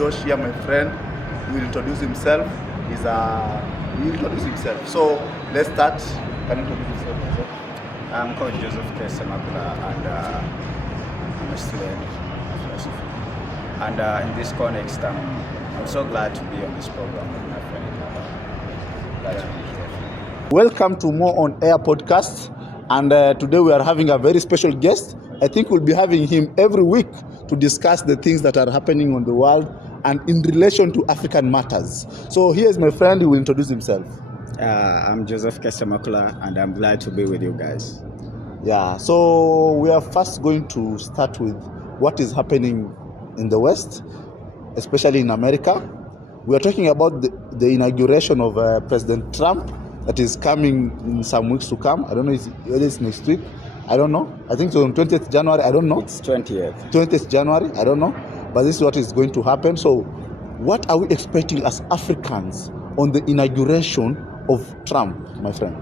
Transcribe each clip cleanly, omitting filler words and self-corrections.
Josh here, my friend, will introduce himself. He will introduce himself. So let's start. Can you introduce yourself? I'm called Joseph Kesemakula and I'm a student of philosophy. And in this context, I'm so glad to be on this program with my friend. Glad to be here. Welcome to More on Air podcast. And today we are having a very special guest. I think we'll be having him every week to discuss the things that are happening on the world and in relation to African matters. So here's my friend who will introduce himself. I'm Joseph Kesemakula and I'm glad to be with you guys. Yeah, so we are first going to start with what is happening in the West, especially in America. We are talking about the inauguration of President Trump that is coming in some weeks to come. I don't know whether it's next week. I don't know. I think it's on 20th January. I don't know. It's 20th. 20th January. I don't know. But this is what is going to happen. So what are we expecting as Africans on the inauguration of Trump, my friend?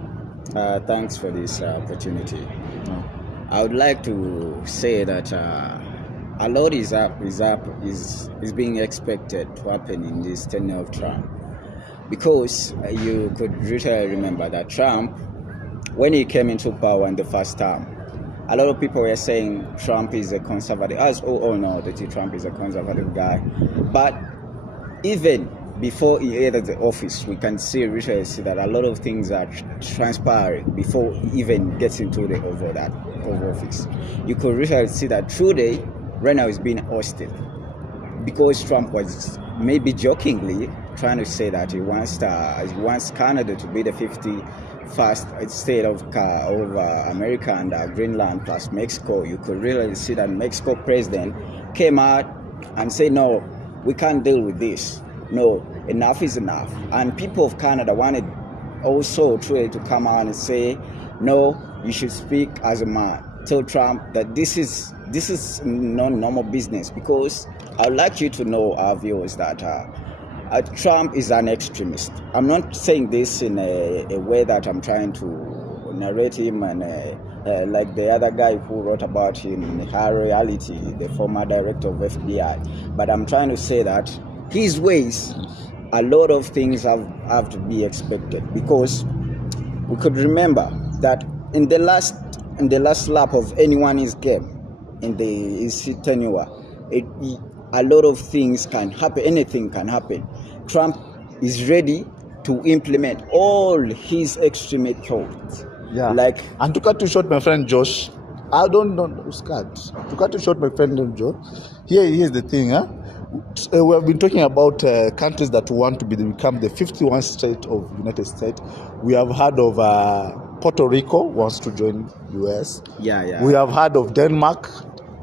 Thanks for this opportunity. I would like to say that a lot is being expected to happen in this tenure of Trump. Because you could really remember that Trump, when he came into power in the first term, a lot of people were saying Trump is a conservative. As we all know that Trump is a conservative guy. But even before he entered the office, we can see that a lot of things are transpiring before he even gets into the Oval Office. You could really see that today, right now, is being hosted because Trump was maybe jokingly trying to say that he wants Canada to be the 51st state of America and Greenland plus Mexico. You could really see that Mexico president came out and said, no, we can't deal with this. No, enough is enough. And people of Canada wanted also to come out and say, no, you should speak as a man. Tell Trump that this is not normal business, because I'd like you to know, our viewers, that Trump is an extremist. I'm not saying this in a way that I'm trying to narrate him and like the other guy who wrote about him in Her Reality, the former director of FBI. But I'm trying to say that his ways, a lot of things have to be expected, because we could remember that in the last lap of anyone's game in his tenure, a lot of things can happen. Anything can happen. Trump is ready to implement all his extremate thoughts. Yeah. And to cut you short, my friend Josh, I don't know, Scott. To cut you short, my friend Josh, here's the thing. We have been talking about countries that want to become the 51st state of the United States. We have heard of Puerto Rico wants to join US. Yeah. We have heard of Denmark.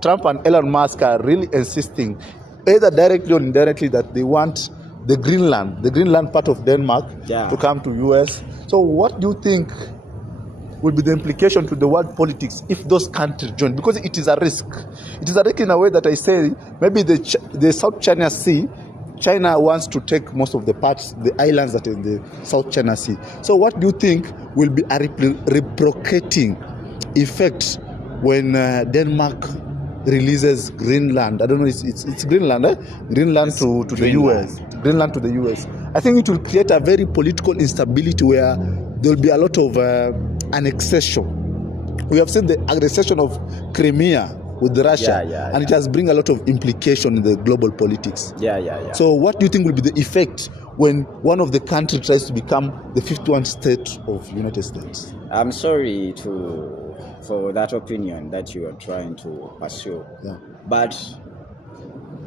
Trump and Elon Musk are really insisting, either directly or indirectly, that they want the Greenland part of Denmark to come to US. So what do you think will be the implication to the world politics if those countries join? Because it is a risk. It is a risk in a way that I say maybe the South China Sea, China wants to take most of the parts, the islands that are in the South China Sea. So what do you think will be a reciprocating effect when Denmark releases Greenland? I don't know, it's Greenland, eh? Greenland to the US. Greenland to the US. I think it will create a very political instability where there will be a lot of annexation. We have seen the annexation of Crimea with Russia, and it has bring a lot of implication in the global politics. So what do you think will be the effect when one of the countries tries to become the 51st state of the United States? I'm sorry for that opinion that you are trying to pursue. But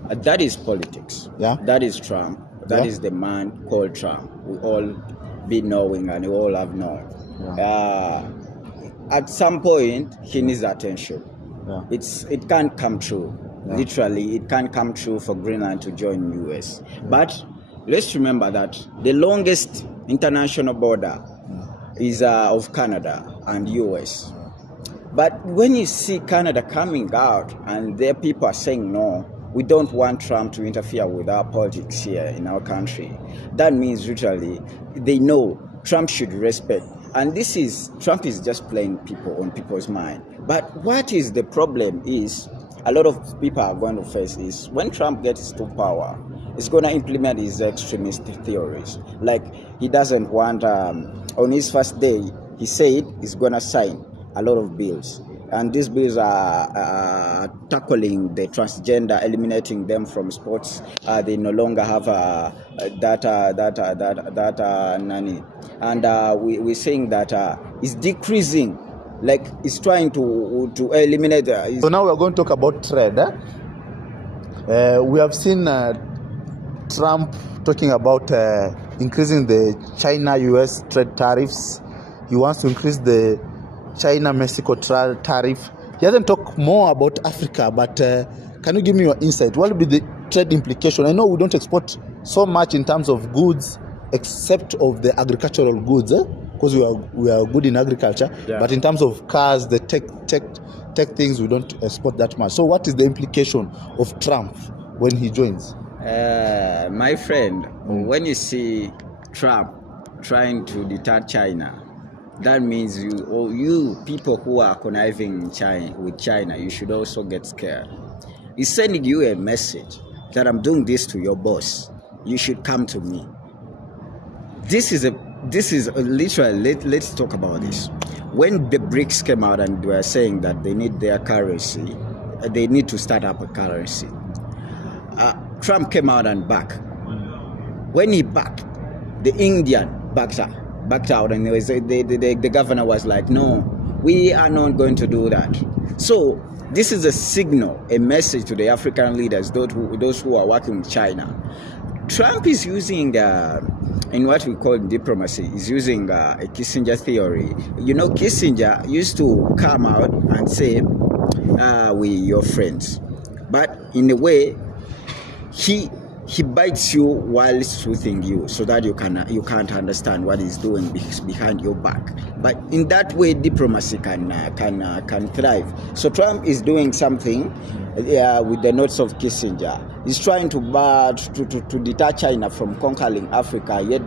that is politics. That is Trump. That is the man called Trump. We all be knowing and we all have known. At some point, he needs attention. It can't come true. Literally, it can't come true for Greenland to join US. But let's remember that the longest international border is of Canada and US. But when you see Canada coming out and their people are saying, no, we don't want Trump to interfere with our politics here in our country, that means literally they know Trump should respect. And Trump is just playing people on people's mind. But what is the problem is a lot of people are going to face is when Trump gets to power, is going to implement his extremist theories. Like, he doesn't want, on his first day, he said he's going to sign a lot of bills. And these bills are tackling the transgender, eliminating them from sports. They no longer have nanny. And we're saying that it's decreasing. Like, it's trying to eliminate. So now we're going to talk about trade. We have seen Trump talking about increasing the China-US trade tariffs. He wants to increase the China-Mexico tariff. He hasn't talked more about Africa, but can you give me your insight? What will be the trade implication? I know we don't export so much in terms of goods, except of the agricultural goods, because we are good in agriculture. Yeah. But in terms of cars, the tech things, we don't export that much. So what is the implication of Trump when he joins? My friend, when you see Trump trying to deter China, that means you people who are conniving with China, you should also get scared. He's sending you a message that I'm doing this to your boss. You should come to me. This is literally, let's talk about this. When the BRICS came out and they were saying that they need their currency, they need to start up a currency. Trump came out and backed. When he backed, the Indian backed out, and the governor was like, no, we are not going to do that. So this is a signal, a message to the African leaders, those who are working with China. Trump is using, in what we call diplomacy, is using a Kissinger theory. You know, Kissinger used to come out and say, we your friends. But in a way, he bites you while soothing you, so that you can't understand what he's doing behind your back. But in that way, diplomacy can thrive. So Trump is doing something with the notes of Kissinger. He's trying to deter China from conquering Africa, yet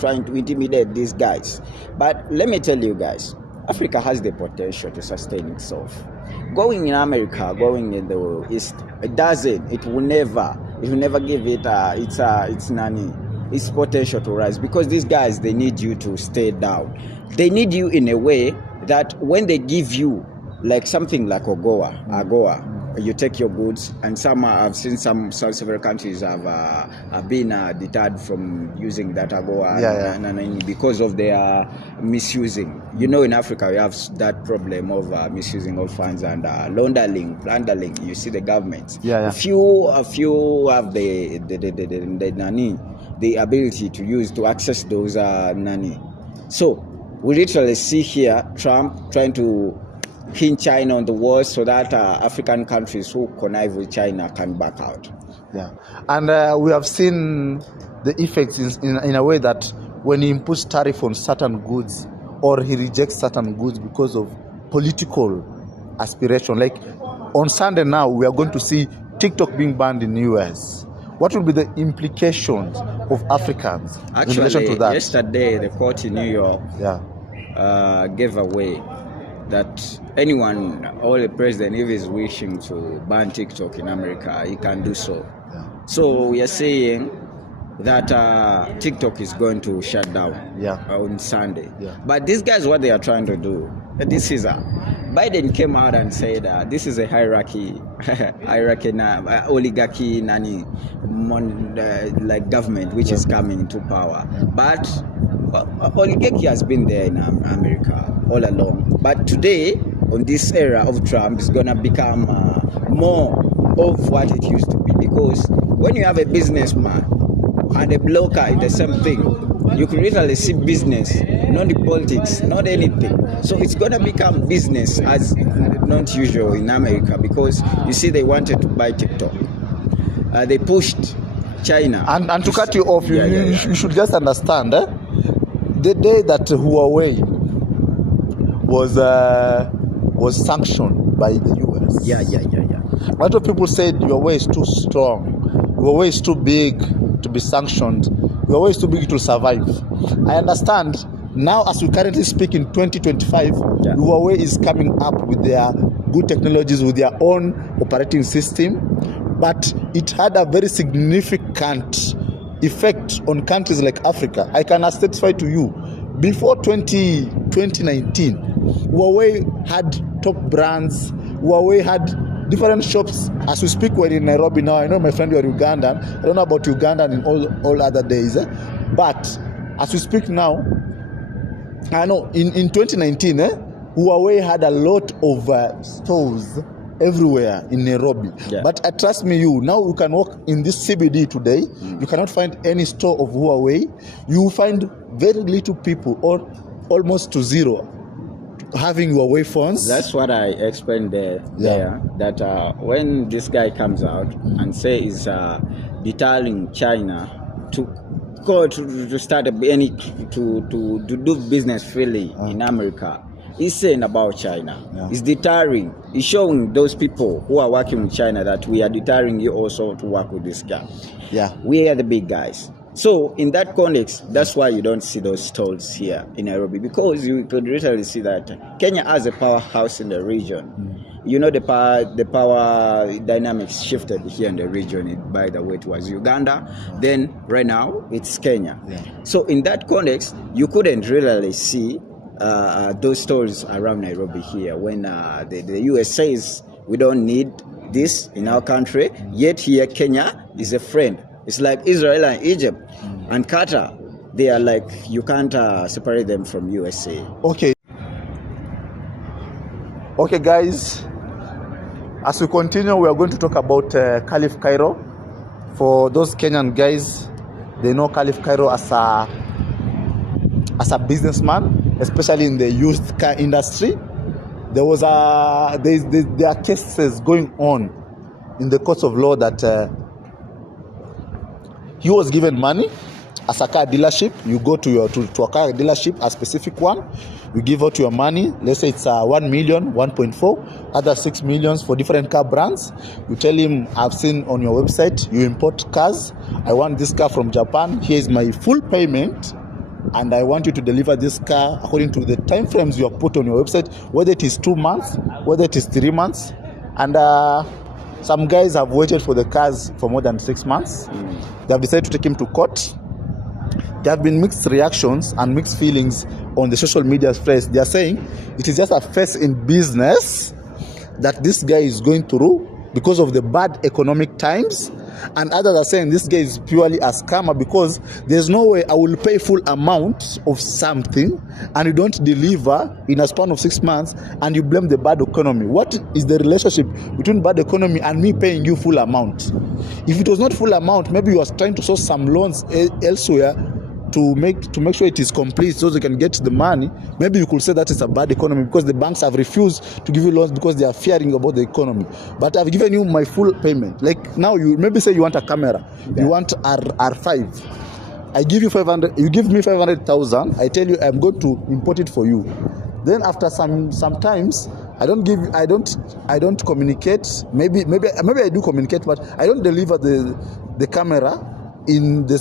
trying to intimidate these guys. But let me tell you guys, Africa has the potential to sustain itself. Going in America, going in the East, it will never give it its potential to rise, because these guys, they need you to stay down. They need you in a way that when they give you like something like AGOA, you take your goods, and I've seen several countries have been deterred from using that AGOA because of their misusing. You know, in Africa we have that problem of misusing of funds and plundering. You see the government. A few have the ability to access those So we literally see here Trump trying to pin China on the wall so that African countries who connive with China can back out. Yeah, and we have seen the effects in a way that when he imputs tariff on certain goods, or he rejects certain goods because of political aspiration. Like on Sunday now, we are going to see TikTok being banned in the US. What will be the implications of Africans in relation to that? Yesterday, the court in New York gave away that anyone or the president, if he's wishing to ban TikTok in America, he can do so. So we are saying that TikTok is going to shut down on Sunday. But these guys, what they are trying to do, Biden came out and said this is a hierarchy, oligarchy, like government which is coming into power. But oligarchy has been there in America all along. But today, on this era of Trump, it's going to become more of what it used to be. Because when you have a businessman and a bloker in the same thing, you can literally see business, not the politics, not anything. So it's going to become business as not usual in America, because you see they wanted to buy TikTok. They pushed China. And to cut you off, you should just understand, the day that Huawei was sanctioned by the US. Yeah. A lot of people said Huawei is too strong. Huawei is too big to be sanctioned. Huawei is too big to survive. I understand. Now, as we currently speak in 2025, Huawei is coming up with their good technologies, with their own operating system, but it had a very significant effect on countries like Africa. I can testify to you, before 2019, Huawei had top brands. Huawei had different shops. As we speak, we're in Nairobi now. I know my friend, you're Ugandan. I don't know about Ugandan in all other days. But as we speak now, I know in 2019, Huawei had a lot of stores everywhere in Nairobi. Yeah. But trust me, now you can walk in this CBD today, you cannot find any store of Huawei. You find very little people, or almost to zero, having Huawei phones. That's what I explained there. That when this guy comes out and says deterring China to go to start to do business freely in America, he's saying about China. Yeah. He's deterring. He's showing those people who are working with China that we are deterring you also to work with this guy. Yeah, we are the big guys. So in that context, that's why you don't see those stores here in Nairobi, because you could literally see that Kenya has a powerhouse in the region. You know, the power dynamics shifted here in the region. By the way, it was Uganda. Then right now it's Kenya. Yeah. So in that context, you couldn't really see those stores around Nairobi here when the US says we don't need this in our country, yet here Kenya is a friend. It's like Israel and Egypt and Qatar. They are like, you can't separate them from USA. Okay, guys, as we continue, we are going to talk about Khalif Kairo. For those Kenyan guys, they know Khalif Kairo as a businessman, especially in the used car industry. There are cases going on in the courts of law that he was given money as a car dealership. You go to a car dealership, a specific one, you give out your money. Let's say it's 1 million, 1.4, other 6 millions for different car brands. You tell him, I've seen on your website you import cars. I want this car from Japan. Here is my full payment, and I want you to deliver this car according to the time frames you have put on your website, whether it is 2 months, whether it is 3 months. And some guys have waited for the cars for more than 6 months. They have decided to take him to court. There have been mixed reactions and mixed feelings on the social media space. They are saying it is just a phase in business that this guy is going through because of the bad economic times, and others are saying this guy is purely a scammer because there's no way I will pay full amount of something and you don't deliver in a span of 6 months and you blame the bad economy. What is the relationship between bad economy and me paying you full amount? If it was not full amount, maybe you are trying to source some loans elsewhere to make sure it is complete so they can get the money. Maybe you could say that it's a bad economy because the banks have refused to give you loans because they are fearing about the economy. But I've given you my full payment. Like now, you maybe say you want a camera, you want R5. I give you 500. You give me 500,000. I tell you I'm going to import it for you. Then after sometimes I don't communicate. Maybe I do communicate, but I don't deliver the camera in the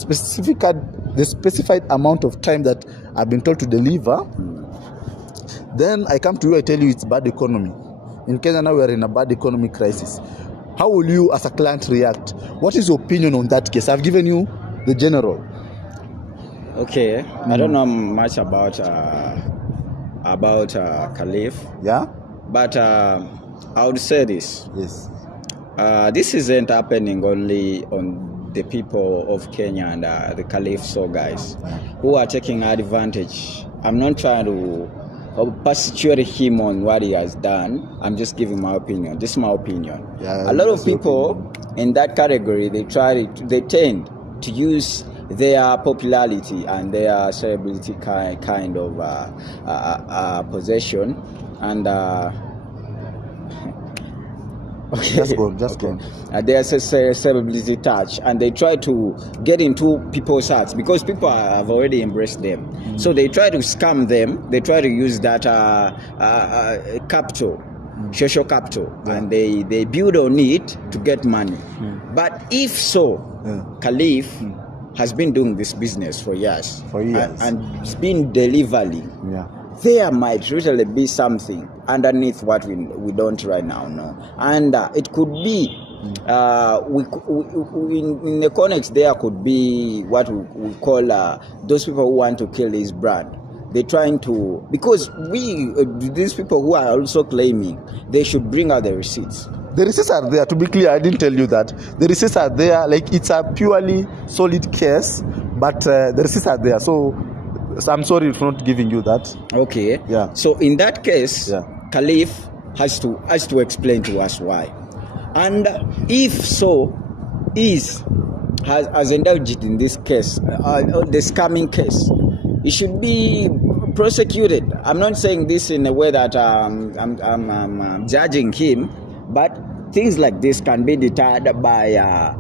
specified amount of time that I've been told to deliver. Then I come to you, I tell you it's bad economy. In Kenya now we are in a bad economic crisis. How will you as a client react? What is your opinion on that case? I've given you the general. Okay, I don't know much about Khalif. Yeah? But I would say this. Yes. This isn't happening only on the people of Kenya and the Khalif guys who are taking advantage. I'm not trying to persecute him on what he has done. I'm just giving my opinion. This is my opinion. Yeah, a lot of people in that category, they tend to use their popularity and their celebrity kind of possession and okay. Just go. There's a celebrity touch, and they try to get into people's hearts because people have already embraced them. So they try to scam them. They try to use that capital, social capital, and they build on it to get money. But if so, Khalif has been doing this business for years. And it's been delivering. Yeah. There might really be something underneath what we don't right now know. And it could be In the context there could be what we call those people who want to kill his brand. They're trying to, because these people who are also claiming they should bring out the receipts. The receipts are there. To be clear, I didn't tell you that. The receipts are there. Like, it's a purely solid case, but the receipts are there. So I'm sorry for not giving you that. Okay. Yeah. So in that case, Khalif has to explain to us why. And if so, has indulged in this case, the scamming case, he should be prosecuted. I'm not saying this in a way that I'm judging him, but things like this can be deterred by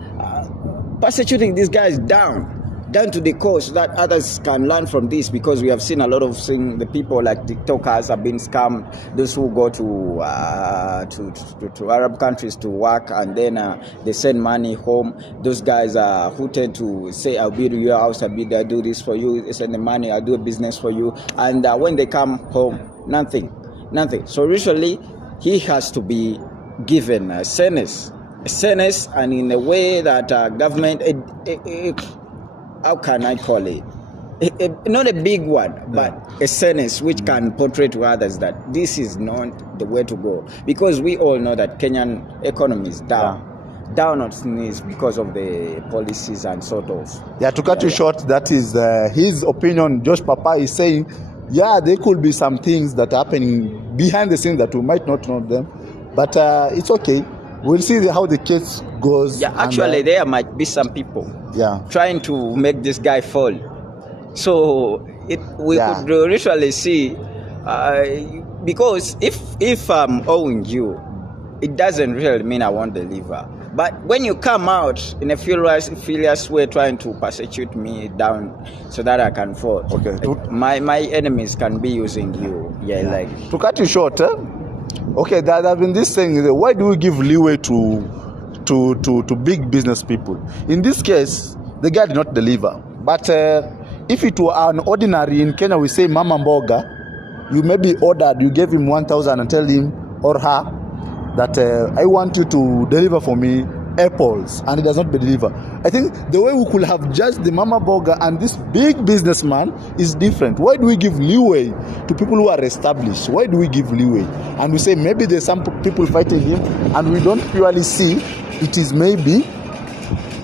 prosecuting these guys down to the coast, so that others can learn from this, because we have seen a lot of the people like TikTokers have been scammed. Those who go to Arab countries to work, and then they send money home. Those guys who tend to say, I'll build your house, I'll do this for you, they send the money, I'll do a business for you, and when they come home, nothing. So usually he has to be given a sentence, and in a way that government, how can I call it? Not a big one, but a sentence which can portray to others that this is not the way to go. Because we all know that Kenyan economy is down on its knees because of the policies and sort of. Yeah, to cut you short, that is his opinion. Josh Papa is saying, there could be some things that are happening behind the scenes that we might not know them, but it's okay. We'll see how the case goes. Yeah, actually, there might be some people trying to make this guy fall. So we could literally see, because if I'm owing you, it doesn't really mean I won't deliver. But when you come out in a furious way trying to persecute me down so that I can fall, my enemies can be using you. To cut you short, okay, there have been this thing. Why do we give leeway to big business people? In this case, the guy did not deliver. But if it were an ordinary, in Kenya we say mama mboga, you maybe ordered, you gave him 1,000 and tell him or her that I want you to deliver for me apples, and it does not deliver. I think the way we could have judged the mama burger and this big businessman is different. Why do we give leeway to people who are established? Why do we give leeway? And we say maybe there's some people fighting him, and we don't purely see it is maybe.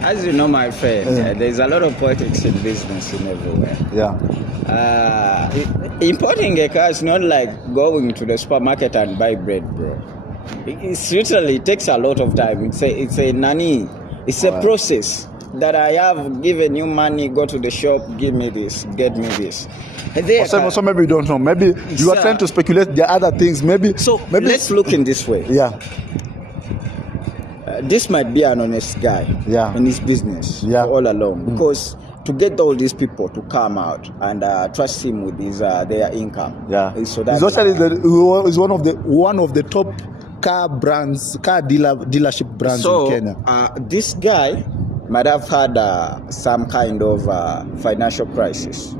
As you know, my friend, there's a lot of politics in business in everywhere. Importing a car is not like going to the supermarket and buy bread, bro. It takes a lot of time. It's a process that I have given you money, go to the shop, give me this, get me this. So maybe you don't know. Maybe you are trying to speculate there are other things. Maybe let's look in this way. This might be an honest guy in his business all along, because to get all these people to come out and trust him with their income. So that he's one of the top car dealership brands in Kenya. This guy might have had some kind of financial crisis.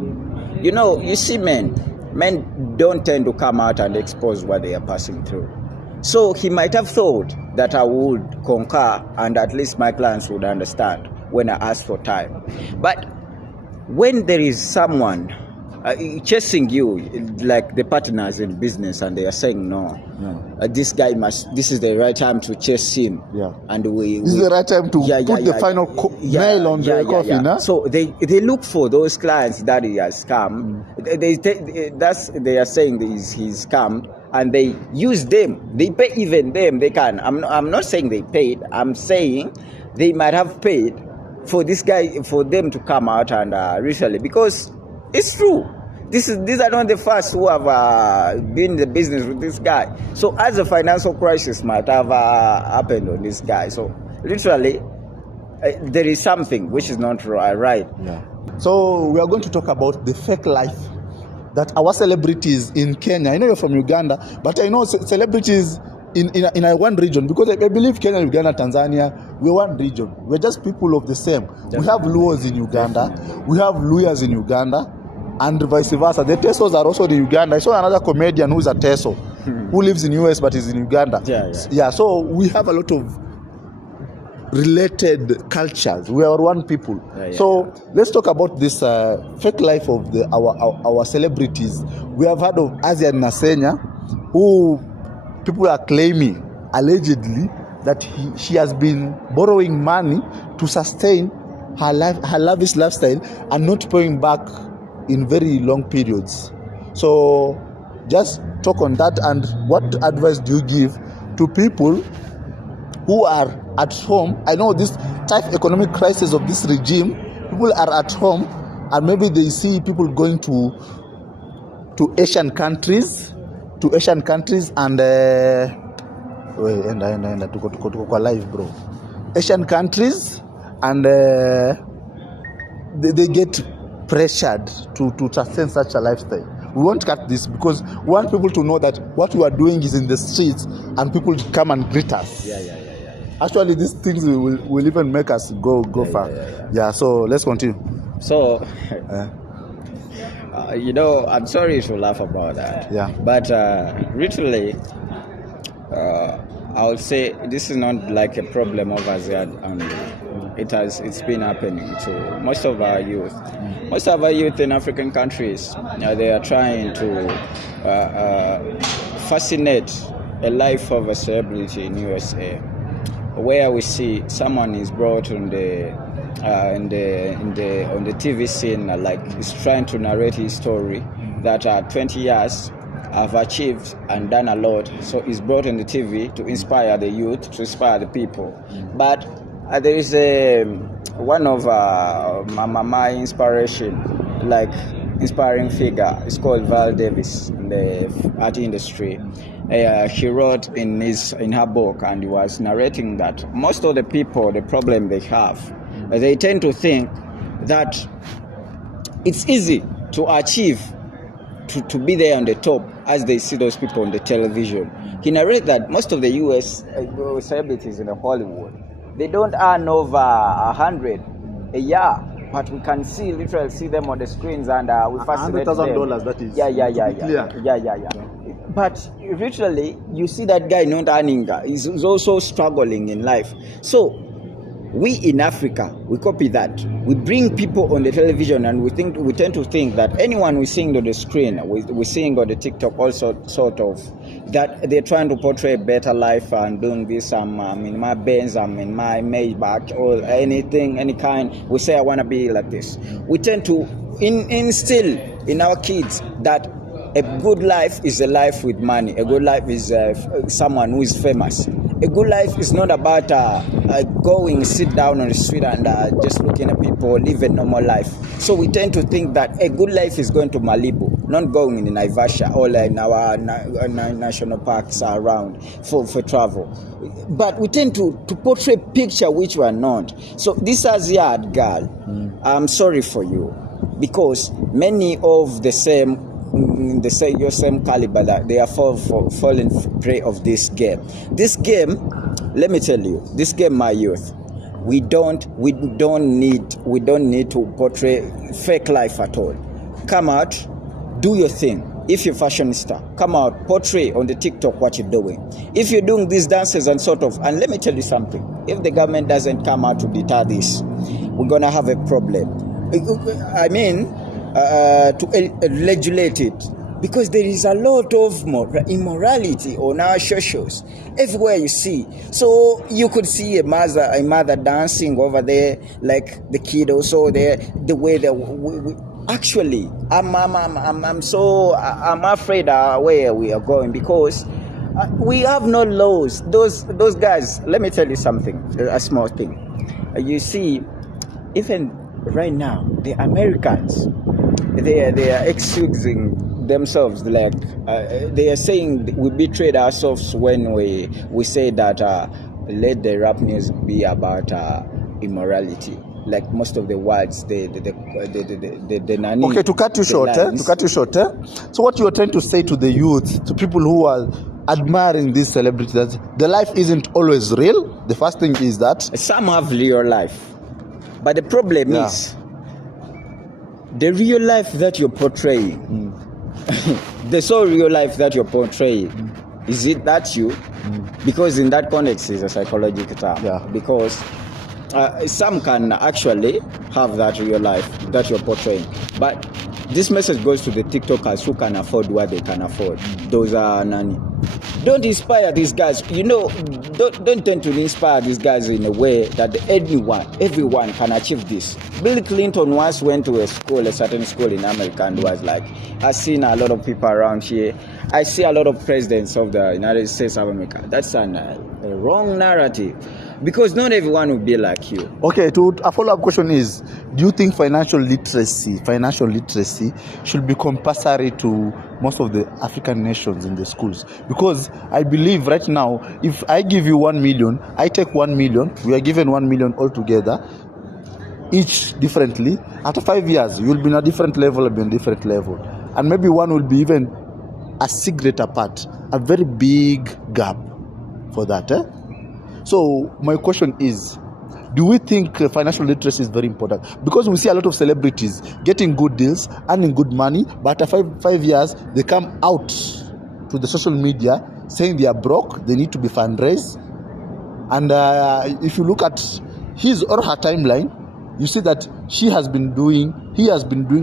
You see, men don't tend to come out and expose what they are passing through. So he might have thought that I would concur, and at least my clients would understand when I ask for time. But when there is someone chasing you, like the partners in business, and they are saying this guy this is the right time to chase him, and this is the right time to put the final nail on the coffin. So they look for those clients that he has scammed. They are saying he's scammed, and they use them. They pay even them. They can. I'm not saying they paid. I'm saying they might have paid for this guy, for them to come out and recently, because it's true. These are not the first who have been in the business with this guy. So as a financial crisis might have happened on this guy. So literally, there is something which is not right. So we are going to talk about the fake life that our celebrities in Kenya. I know you're from Uganda, but I know celebrities in one region, because I believe Kenya, Uganda, Tanzania, we're one region. We're just people of the same. Definitely. We have Luos in Uganda, we have Luyas in Uganda, and vice versa. The Tesos are also in Uganda. I saw another comedian who's a Teso, who lives in US but is in Uganda. So we have a lot of related cultures. We are one people. So let's talk about this fake life of our celebrities. We have heard of Asia Nasenya, who people are claiming, allegedly, that she has been borrowing money to sustain her lavish lifestyle and not paying back in very long periods. So just talk on that, and what advice do you give to people who are at home? I know this tough economic crisis of this regime, people are at home and maybe they see people going to Asian countries and live, bro. Asian countries, and they get pressured to sustain such a lifestyle. We won't cut this because we want people to know that what we are doing is in the streets and people come and greet us. Actually, these things will even make us go far. So let's continue. So, I'm sorry to laugh about that. But literally, I would say this is not like a problem of Asia only. It's been happening to most of our youth. Most of our youth in African countries, they are trying to fascinate a life of a celebrity in USA, where we see someone is brought on the TV scene, like he's trying to narrate his story that 20 years I've achieved and done a lot. So he's brought on the TV to inspire the youth, to inspire the people. But there is one of my inspiration, like inspiring figure. It's called Val Davis in the art industry. She wrote in her book, and he was narrating that most of the people, the problem they have, they tend to think that it's easy to achieve, to be there on the top as they see those people on the television. He narrated that most of the US celebrities in Hollywood, they don't earn over 100 a year, but we can literally see them on the screens, and we fascinate them. $100,000, that is. Yeah. But literally, you see that guy not earning. He's also struggling in life. So we in Africa, we copy that. We bring people on the television, and we tend to think that anyone we seeing on the screen, we seeing on the TikTok, also sort of that they're trying to portray a better life and doing this. I'm in my Benz, I'm in my Maybach, or anything, any kind. We say I want to be like this. We tend to instill in our kids that a good life is a life with money. A good life is someone who is famous. A good life is not about going, sit down on the street and just looking at people, live a normal life. So we tend to think that a good life is going to Malibu, not going in Naivasha or in our national parks around for travel. But we tend to portray a picture which we are not. So this Asian girl, I'm sorry for you, because many of the same your same caliber, that they are falling prey of this game. This game, let me tell you, this game, my youth, we don't need to portray fake life at all. Come out, do your thing. If you're fashionista, come out, portray on the TikTok what you're doing. If you're doing these dances and let me tell you something, if the government doesn't come out to deter this, we're gonna have a problem. I mean, to regulate it, because there is a lot of immorality on our socials everywhere you see. So you could see a mother dancing over there, like the kid also there, the way that actually I'm afraid where we are going, because we have no laws. Those guys, let me tell you something, a small thing. You see, even right now, the Americans, they are excusing themselves, like they are saying we betrayed ourselves when we say that let the rap news be about immorality. Like most of the words, the nani. Okay, to cut you short. So what you are trying to say to the youth, to people who are admiring these celebrities, that the life isn't always real. The first thing is that some have real life, but the problem is the real life that you're portraying. The so real life that you're portraying Is it that you? Because in that context, it's a psychological term. Yeah. Because some can actually have that real life that you're portraying. But this message goes to the TikTokers who can afford what they can afford. Those are nani. Don't inspire these guys. Don't tend to inspire these guys in a way that everyone can achieve this. Bill Clinton once went to a certain school in America, and was like, I've seen a lot of people around here. I see a lot of presidents of the United States of America. That's a wrong narrative. Because not everyone will be like you. Okay, a follow-up question is, do you think financial literacy should be compulsory to most of the African nations in the schools? Because I believe right now, if I give you 1 million, I take 1 million, we are given 1 million altogether, each differently. After 5 years, you will be in a different level, and maybe one will be even a cigarette apart, a very big gap for that. So my question is, do we think financial literacy is very important? Because we see a lot of celebrities getting good deals, earning good money, but after 5 years, they come out to the social media saying they are broke, they need to be fundraised. And if you look at his or her timeline, you see that he has been doing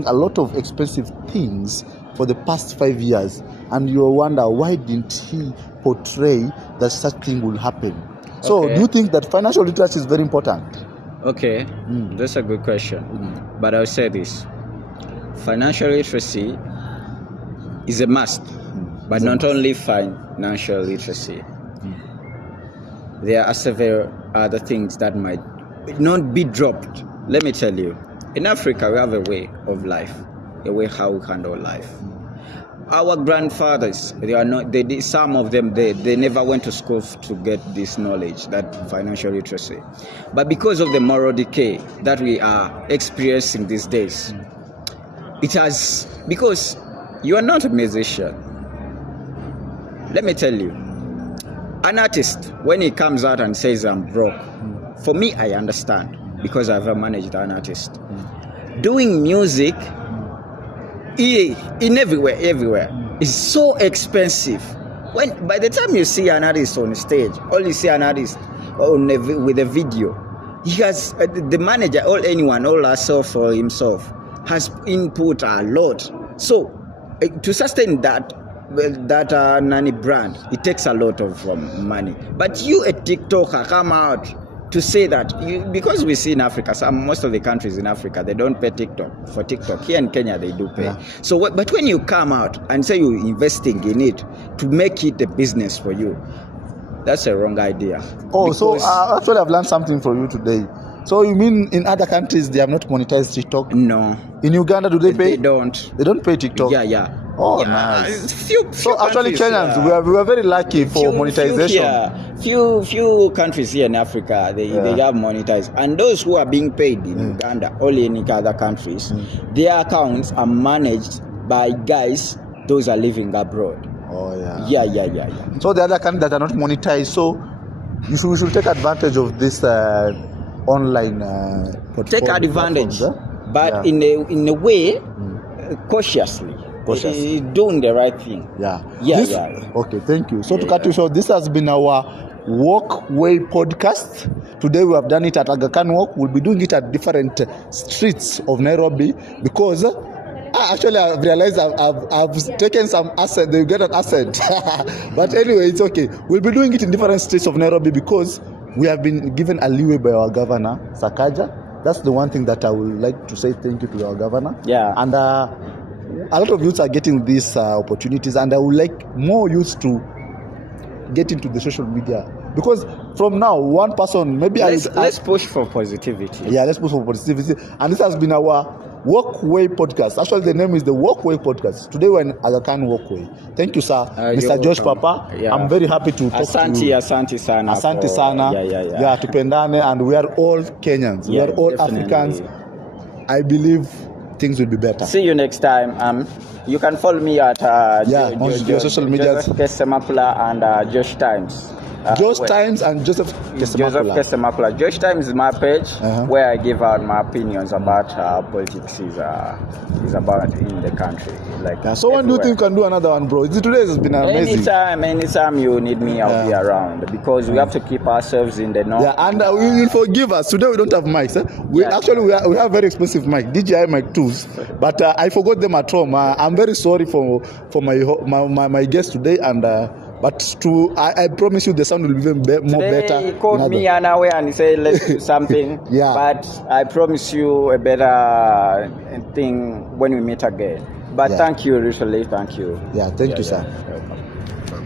a lot of expensive things for the past 5 years. And you wonder, why didn't he portray that such thing will happen? So, do you think that financial literacy is very important? Okay, that's a good question. But I'll say this. Financial literacy is a must, but not only financial literacy. There are several other things that might not be dropped. Let me tell you, in Africa, we have a way of life, a way how we handle life. Our grandfathers, some of them, they never went to school to get this knowledge, that financial literacy. But because of the moral decay that we are experiencing these days, because you are not a musician. Let me tell you, an artist, when he comes out and says, I'm broke, for me, I understand, because I've managed an artist. Doing music, in everywhere is so expensive. By the time you see an artist on stage, or you see an artist with a video, he has the manager or anyone, or herself or himself, has input a lot. So to sustain that nanny brand, it takes a lot of money. But you, a TikToker, come out to say that, because we see in Africa, most of the countries in Africa, they don't pay for TikTok. Here in Kenya, they do pay. Yeah. So, but when you come out and say you're investing in it to make it a business for you, that's a wrong idea. Oh, so actually I've learned something from you today. So you mean in other countries they have not monetized TikTok? No. In Uganda, do they pay? They don't. They don't pay TikTok? Yeah. Oh, yeah. Nice. Few actually, Kenyans, we were very lucky for monetization. Few countries here in Africa, they have monetized. And those who are being paid in Uganda or any other countries, their accounts are managed by guys, those are living abroad. Oh, Yeah. So the other countries that are not monetized, so we should take advantage of this online take advantage, but in a way, cautiously. Doing the right thing. Yeah. Okay, thank you. So to cut you short, this has been our Walkway podcast. Today we have done it at Aga Khan Walk. We'll be doing it at different streets of Nairobi, because actually I've realized I've taken some asset. They get an asset. But anyway, it's okay. We'll be doing it in different streets of Nairobi because we have been given a leeway by our governor, Sakaja. That's the one thing that I would like to say thank you to our governor. Yeah. And a lot of youths are getting these opportunities, and I would like more youths to get into the social media, because from now, one person, maybe let's push for positivity. Yeah, let's push for positivity. And this has been our Walkway podcast. Actually, the name is the Walkway podcast. Today we're in Aga Khan Walkway. Thank you, sir. Mr. Josh Papa. Yeah. I'm very happy to talk to you. Asante sana. Yeah, tupendane, and we are all Kenyans. We are all definitely Africans. I believe things will be better. See you next time. You can follow me at on your social media, Joseph Kesemapula and Josh Times. Josh Times and Joseph Kesemakula. Josh Times is my page where I give out my opinions about how politics is about in the country. Like so when do you think you can do another one, bro? Today has been amazing. Anytime you need me, I'll be around, because we have to keep ourselves in the north. Yeah, and we will forgive us. Today we don't have mics. We have very expensive mic, DJI mic 2s, but I forgot them at home. I'm very sorry for my guest today, and but I promise you the sound will be even more better. He called me unaware and he said, let's do something. But I promise you a better thing when we meet again. But thank you, Richard. Thank you. Yeah, thank you, sir. Welcome.